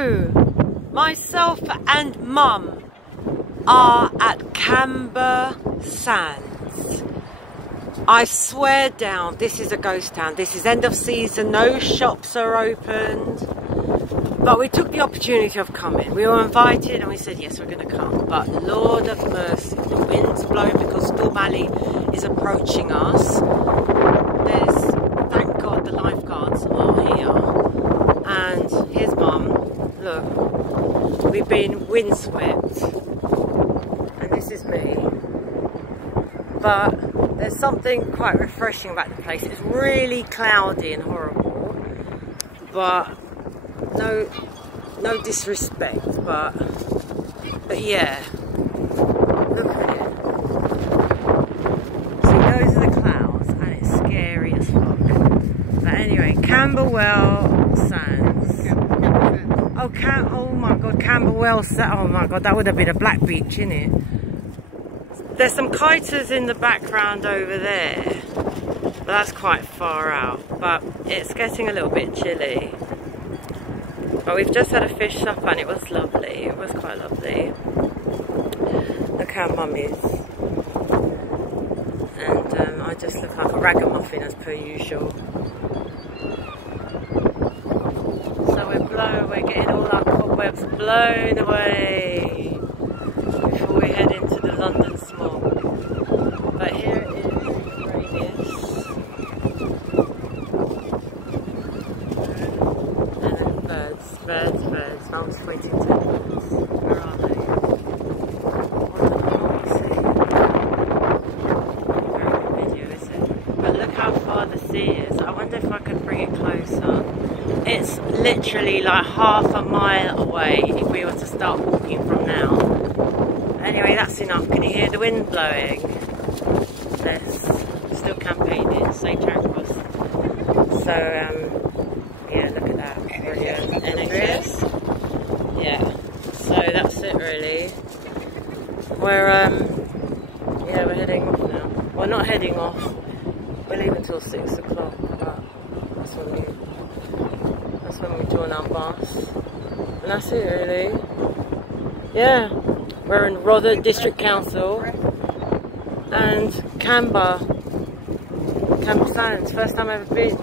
So, myself and Mum are at Camber Sands. I swear down, this is a ghost town. This is end of season, no shops are opened. But we took the opportunity of coming. We were invited and we said, yes, we're going to come. But Lord of mercy, the wind's blowing because WILDMAN I is approaching us. Thank God, the lifeguards are here. And here's Mum. Look, we've been windswept. And this is me. But there's something quite refreshing about the place. It's really cloudy and horrible. But no disrespect, but yeah, look at it. See, those are the clouds, and it's scary as fuck. But anyway, Camber Sands. Oh my God, Camber Sands. Oh my God, that would have been a black beach, innit? There's some kiters in the background over there, but that's quite far out. But it's getting a little bit chilly. But we've just had a fish supper and it was lovely. It was quite lovely. Look how Mum is. And I just look like a ragamuffin as per usual. So we're getting all our cobwebs blown away before we head into the London smog. But here it is, Radius. Birds. Mum's pointing to birds. Where are they? Very good video, is it? But look how far the sea is. I wonder if I could bring it closer. It's literally like half a mile away if we were to start walking from now. Anyway, that's enough. Can you hear the wind blowing? There's still campaigning, St. Chancross. So, yeah, look at that. Brilliant. NHS. Yeah. So that's it really. We're heading off now. Well, not heading off. We're leaving till 6 o'clock, but that's when we join our bus. And that's it really. Yeah. We're in Rother District Council and Camber Sands. First time I've ever been.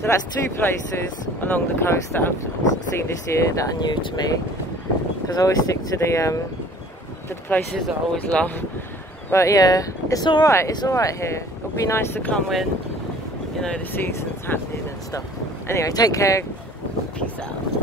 So that's two places along the coast that I've seen this year that are new to me, because I always stick to the places that I always love. But yeah, it's alright here. It'll be nice to come when, you know, the season's happening and stuff. Anyway, take care, peace out.